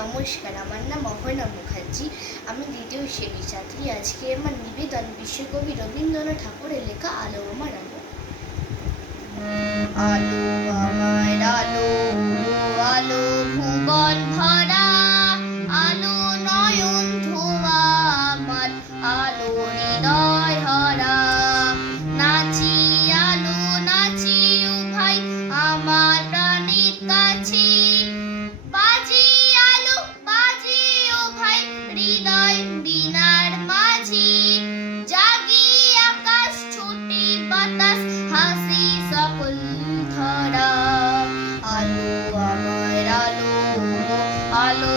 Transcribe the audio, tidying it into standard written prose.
নমস্কার, আমার নাম অহনা মুখার্জি। আমি দ্বিতীয় শ্রেণীর ছাত্রী। আজকে আমার নিবেদন বিশ্বকবি রবীন্দ্রনাথ ঠাকুরের লেখা আলো আমার আলো। আলো আমার আলো, আলো ভুবন ভরা, আলো নয়ন ধোয়া আমার, আলো হৃদয় হরা। নাচি আলো নাচি ও ভাই আমার প্রাণের কাছে, বাজি আলো বাজি ও ভাই হৃদয় বীণার মাঝি। জাগি আকাশ ছোটে বাতাস হাসি সকল ধরা। আলো আমার আলো, আলো